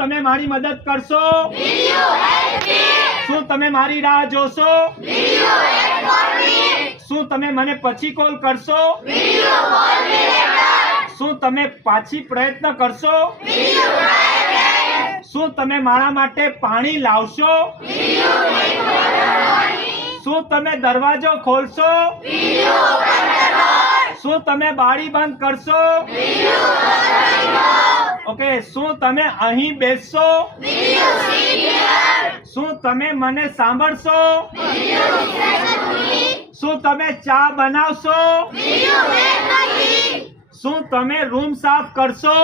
તમે મારી મદદ કરશો? શું તમે મારી રાહ જોશો? શું તમે મને પછી કોલ કરશો? શું તમે પાછી પ્રયત્ન કરશો? શું તમે મારા માટે પાણી લાવશો? શું તમે દરવાજો ખોલશો? શું તમે બારી બંધ કરશો? ઓકે, શું તમે અહીં બેસશો? શું તમે મને સાંભળશો? શું તમે ચા બનાવશો? શું તમે રૂમ સાફ કરશો?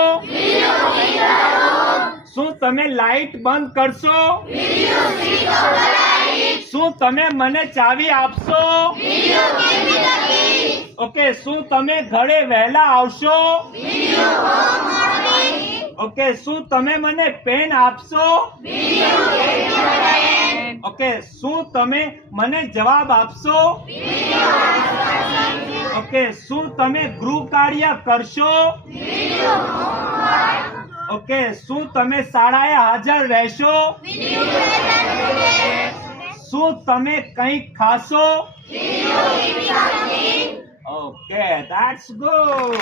શું તમે લાઈટ બંધ કરશો? શું તમે મને ચાવી આપશો? ઓકે, શું તમે ઘરે વહેલા આવશો? ઓકે, શું તમે મને પેન આપશો? ઓકે, શું તમે મને જવાબ આપશો? ઓકે, શું તમે ગૃહ કાર્ય કરશો? ઓકે, શું તમે શાળાએ હાજર રહેશો? શું તમે કંઈક ખાશો? Okay, that's good.